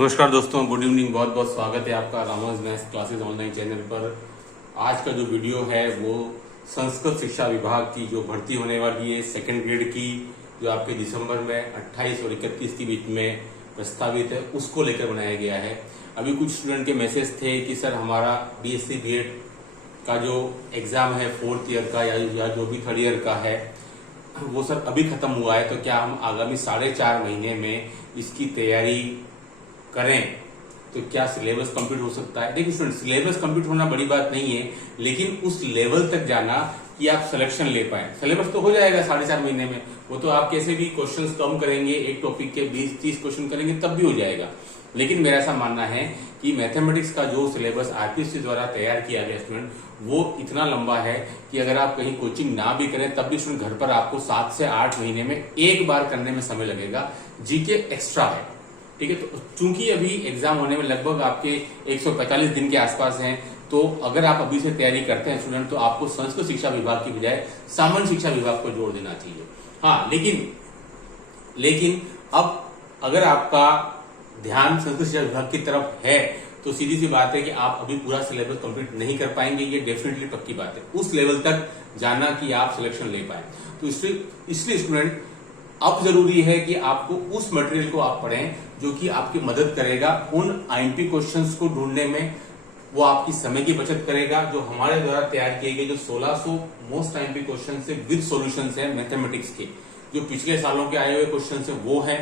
नमस्कार दोस्तों, good evening. बहुत बहुत स्वागत है आपका Rama's maths classes online channel पर। आज का जो वीडियो है वो संस्कृत शिक्षा विभाग की जो भर्ती होने वाली है सेकंड ग्रेड की, जो आपके दिसंबर में 28 और 31 के बीच में प्रस्तावित है, उसको लेकर बनाया गया है। अभी कुछ स्टूडेंट के मैसेज थे कि सर हमारा बीएससी बीएड का जो एग्जाम है फोर्थ ईयर का या जो भी थर्ड ईयर का है वो सर अभी खत्म हुआ है, तो क्या हम आगामी 4.5 महीने में इसकी तैयारी करें तो क्या सिलेबस कंप्लीट हो सकता है। देखिए स्टूडेंट, सिलेबस कंप्लीट होना बड़ी बात नहीं है, लेकिन उस लेवल तक जाना कि आप सिलेक्शन ले पाए। सिलेबस तो हो जाएगा 4.5 महीने में, वो तो आप कैसे भी क्वेश्चंस कम करेंगे, एक टॉपिक के 20-30 क्वेश्चन करेंगे तब भी हो जाएगा। लेकिन मेरा ऐसा मानना है कि मैथमेटिक्स का जो सिलेबस आरपीएससी द्वारा तैयार किया गया स्टूडेंट, वो इतना लंबा है कि अगर आप कहीं कोचिंग ना भी करें तब भी स्टूडेंट घर पर आपको 7 से 8 महीने में एक बार करने में समय लगेगा। जीके एक्स्ट्रा है, ठीक है। तो चूंकि अभी एग्जाम होने में लगभग आपके 145 दिन के आसपास हैं, तो अगर आप अभी से तैयारी करते हैं स्टूडेंट, तो आपको संस्कृत शिक्षा विभाग की बजाय सामान्य शिक्षा विभाग को जोड़ देना चाहिए। हाँ, लेकिन अब अगर आपका ध्यान संस्कृत शिक्षा विभाग की तरफ है तो सीधी सी बात है कि आप अभी पूरा सिलेबस कंप्लीट नहीं कर पाएंगे, ये डेफिनेटली पक्की बात है। उस लेवल तक जाना कि आप सिलेक्शन ले पाए, तो इसलिए स्टूडेंट अब जरूरी है कि आपको उस मटेरियल को आप पढ़ें जो कि आपकी मदद करेगा उन आईएमपी क्वेश्चंस को ढूंढने में। वो आपकी समय की बचत करेगा। जो हमारे द्वारा तैयार किए गए जो 1600 मोस्ट आईएमपी क्वेश्चन है विद सॉल्यूशंस है मैथमेटिक्स के, जो पिछले सालों के आए हुए क्वेश्चन है वो है।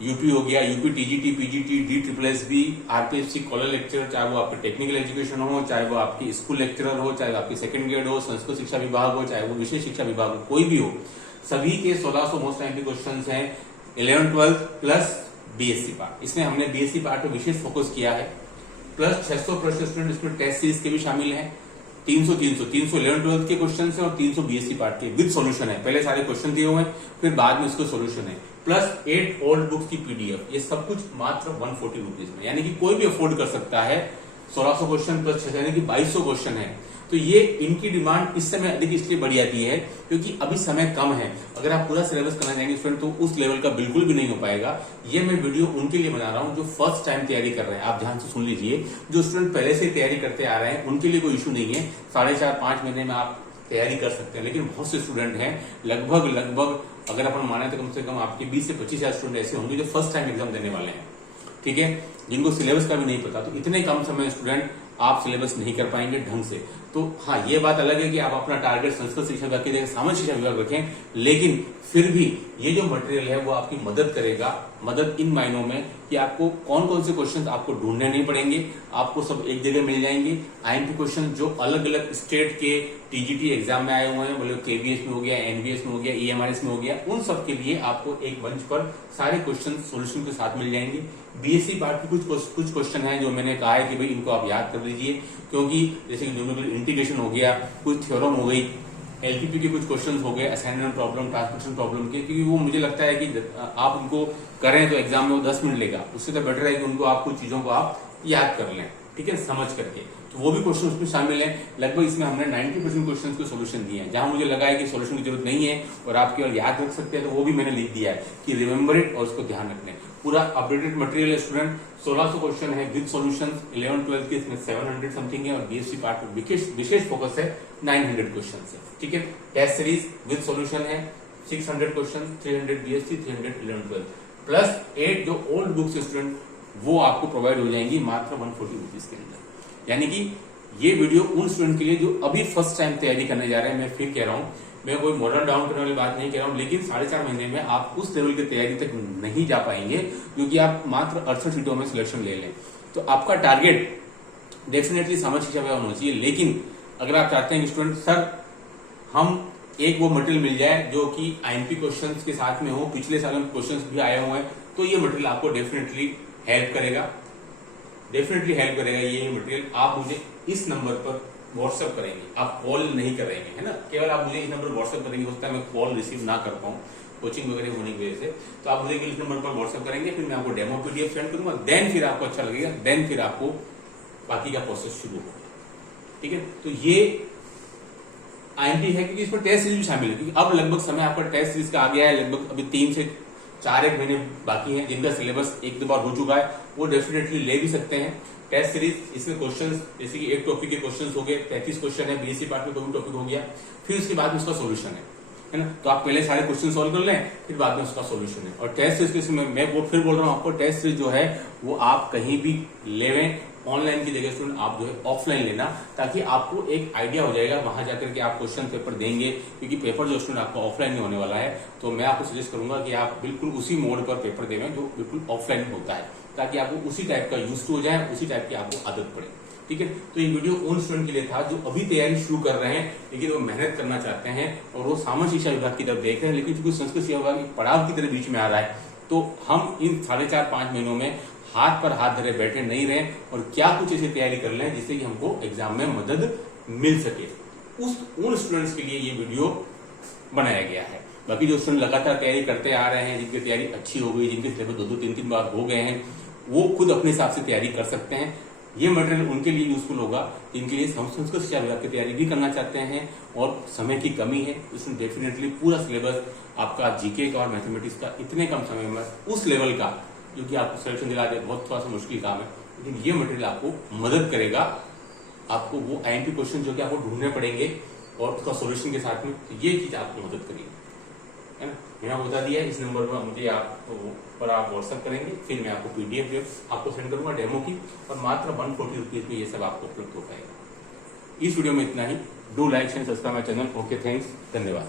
यूपी हो गया, UP TGT, PGT, DSSB, RPFC college lecturer, चाहे वो आपके टेक्निकल एजुकेशन हो, चाहे वो आपकी स्कूल लेक्चरर हो, चाहे आपकी सेकंड ग्रेड हो, संस्कृत शिक्षा विभाग हो, चाहे वो विशेष शिक्षा विभाग हो, कोई भी हो, सभी के 1600 मोस्ट आईएमपी क्वेश्चंस हैं 11-12 प्लस बीएससी पार्ट। इसमें हमने बीएससी पार्ट पर विशेष फोकस किया है। प्लस 600 प्रश्न स्टूडेंट इसमें टेस्ट सीरीज के भी शामिल हैं। 300 11-12 के क्वेश्चन है और 300 बीएससी पार्ट के विद सॉल्यूशन है। पहले सारे क्वेश्चन दिए हुए हैं, फिर बाद में उसको सॉल्यूशन है, प्लस 8 ओल्ड बुक्स की पीडीएफ। ये सब कुछ मात्र 140 रुपीज में, यानी कि कोई भी अफोर्ड कर सकता है। 1600 क्वेश्चन प्लस 600 यानी कि 2200 क्वेश्चन है। तो ये इनकी डिमांड इस समय अधिक इसलिए बढ़ जाती है क्योंकि अभी समय कम है। अगर आप पूरा सिलेबस करना चाहेंगे स्टूडेंट तो उस लेवल का बिल्कुल भी नहीं हो पाएगा। ये मैं वीडियो उनके लिए बना रहा हूं जो फर्स्ट टाइम तैयारी कर रहे हैं। आप ध्यान से सुन लीजिए, जो स्टूडेंट पहले से तैयारी करते आ रहे हैं उनके लिए कोई इशू नहीं है। 4.5-5 महीने में आप तैयारी कर सकते हैं। लेकिन बहुत से स्टूडेंट हैं, लगभग अगर अपन माने तो कम से कम आपके 20 से 25,000 स्टूडेंट ऐसे होंगे जो फर्स्ट टाइम एग्जाम देने वाले हैं, ठीक है, जिनको सिलेबस का भी नहीं पता। तो इतने कम समय स्टूडेंट आप सिलेबस नहीं कर पाएंगे ढंग से। तो हाँ, ये बात अलग है कि आप अपना टारगेट संस्कृत शिक्षा विभाग की जगह सामान्य शिक्षा विभाग रखें, लेकिन फिर भी ये जो मटेरियल है वो आपकी मदद करेगा। मदद इन मायनों में कि आपको कौन कौन से क्वेश्चन आपको ढूंढने नहीं पड़ेंगे, आपको सब एक जगह मिल जाएंगे। आईएमपी क्वेश्चन जो अलग अलग स्टेट के टीजीटी एग्जाम में आए हुए हैं, बोले केवीएस में हो गया, एनवीएस में हो गया, ईएमआरएस में हो गया, उन सब के लिए आपको एक मंच पर सारे क्वेश्चन सोल्यूशन के साथ मिल जाएंगे। बीएससी पार्ट की कुछ क्वेश्चन है जो मैंने कहा है कि भाई इनको आप याद कर लीजिए, क्योंकि जैसे कि न्यूमेरिकल इंटीग्रेशन हो गया, कुछ थ्योरम हो गई, एलपीपी के कुछ क्वेश्चन हो गए, असाइनमेंट प्रॉब्लम, ट्रांसमिशन प्रॉब्लम के, क्योंकि वो मुझे लगता है कि आप उनको करें तो एग्जाम में वो 10 मिनट लेगा। उससे तो बेटर है कि उनको आप कुछ चीजों को आप याद कर लें, ठीक है, समझ करके। तो वो भी क्वेश्चन उसमें शामिल है। लगभग इसमें हमने 90% क्वेश्चन के सोल्यूशन दिए हैं। जहां मुझे लगा है कि सोल्यूशन की जरूरत नहीं है और आप केवल याद रख सकते हैं, तो वो भी मैंने लिख दिया है कि रिमेंबर इट और उसको ध्यान रखने। पूरा अपडेटेड मटेरियल है स्टूडेंट। 1600 क्वेश्चन है विद सॉल्यूशन। 11-12 के इसमें 700 समथिंग है और बीएससी पार्ट में विशेष फोकस है 900 क्वेश्चन है, ठीक है। टेस्ट सीरीज विद सॉल्यूशन है 600 क्वेश्चन, 300 बीएससी, 300 11-12 प्लस 8 जो ओल्ड बुक्स स्टूडेंट वो आपको प्रोवाइड हो जाएंगी मात्र 140 रुपीज के अंदर। यानी कि ये वीडियो उन स्टूडेंट के लिए जो अभी फर्स्ट टाइम तैयारी करने जा रहे हैं। मैं फिर कह रहा हूं, मैं कोई मॉडल डाउन करने वाली बात नहीं कह रहा हूं, लेकिन 4.5 महीने में आप उस लेवल की तैयारी तक नहीं जा पाएंगे क्योंकि आप मात्र 68 सीटों में सिलेक्शन ले लें। तो आपका टारगेट डेफिनेटली सामान्य शिक्षा विभाग होना चाहिए। लेकिन अगर आप चाहते हैं कि स्टूडेंट सर हम एक वो मटेरियल मिल जाए जो कि आईएमपी क्वेश्चंस के साथ में हो, पिछले सालों में क्वेश्चंस भी आए हुए हैं, तो ये मटेरियल आपको डेफिनेटली हेल्प करेगा। ये मटेरियल आप मुझे इस नंबर पर व्हाट्सएप करेंगे, आप कॉल नहीं करेंगे, है ना। केवल आप मुझे इस नंबर पर व्हाट्सएप करेंगे। हो सकता है मैं कॉल रिसीव ना कर पाऊं कोचिंग वगैरह होने की वजह से, तो आप मुझे इस नंबर पर व्हाट्सएप करेंगे, फिर मैं आपको डेमो पीडीएफ सेंड करूंगा। देन फिर आपको अच्छा लगेगा, देन फिर आपको बाकी का प्रोसेस शुरू होगा, ठीक है। तो ये आईएमपी है क्योंकि इसमें टेस्ट सीरीज भी शामिल है, क्योंकि अब लगभग समय आपका टेस्ट सीरीज का आ गया है। लगभग अभी 3 से 4 एक महीने बाकी हैं, जिनका सिलेबस एक दो बार हो चुका है वो डेफिनेटली ले भी सकते हैं। टेस्ट सीरीज, इसमें क्वेश्चंस जैसे कि एक टॉपिक के क्वेश्चंस हो गए, 33 क्वेश्चन है, बीएससी पार्ट में कोई भी टॉपिक हो गया, फिर उसके बाद में उसका सोल्यूशन है ना। तो आप पहले सारे क्वेश्चन सॉल्व कर लें, फिर बाद में उसका सोल्यूशन है। और टेस्ट सीरीज मैं वो फिर बोल रहा हूँ आपको, टेस्ट सीरीज जो है वो आप कहीं भी लेवें, ऑनलाइन की जगह स्टूडेंट आप जो है ऑफलाइन लेना, ताकि आपको एक आइडिया हो जाएगा वहां जाकर के आप क्वेश्चन पेपर देंगे, क्योंकि पेपर जो स्टूडेंट आपका ऑफलाइन में होने वाला है। तो मैं आपको सजेस्ट करूंगा कि आप बिल्कुल उसी मोड पर पेपर देवें जो बिल्कुल ऑफलाइन होता है, ताकि आपको उसी टाइप का यूज हो जाए, उसी टाइप की आपको आदत पड़े। ठीक है, तो ये वीडियो उन स्टूडेंट के लिए था जो अभी तैयारी शुरू कर रहे हैं, लेकिन वो मेहनत करना चाहते हैं और वो सामान्य शिक्षा विभाग की तरफ देख रहे हैं, लेकिन चूंकि संस्कृत शिक्षा विभाग एक पड़ाव की तरह बीच में आ रहा है, तो हम इन 4.5-5 महीनों में हाथ पर हाथ धरे बैठे नहीं रहे और क्या कुछ ऐसी तैयारी कर लें जिससे कि हमको एग्जाम में मदद मिल सके। उन स्टूडेंट्स के लिए ये वीडियो बनाया गया है। बाकी जो स्टूडेंट लगातार तैयारी करते आ रहे हैं, जिनकी तैयारी अच्छी हो गई, जिनके सिलेबस 2-3 बार हो गए हैं, वो खुद अपने हिसाब से तैयारी कर सकते हैं। ये मटेरियल उनके लिए यूजफुल होगा जिनके लिए संस्कृत शिक्षा विभाग की तैयारी भी करना चाहते हैं और समय की कमी है। इसमें डेफिनेटली पूरा सिलेबस आपका जीके का और मैथमेटिक्स का इतने कम समय में उस लेवल का जो कि आपको सिलेक्शन दिला दे, बहुत थोड़ा सा मुश्किल काम है, लेकिन ये मटेरियल आपको मदद करेगा। आपको वो आईएमपी क्वेश्चन जो कि आपको ढूंढने पड़ेंगे और उसका सोल्यूशन के साथ में, तो ये चीज आपको मदद करेगी, है ना। मैंने बता दिया, इस नंबर पर मुझे आप व्हाट्सएप करेंगे, फिर मैं आपको पीडीएफ आपको सेंड करूंगा डेमो की, और मात्र 140 रुपीज में ये सब आपको उपलब्ध हो पाएगा। इस वीडियो में इतना ही। Do like and subscribe my channel. Okay, thanks, धन्यवाद।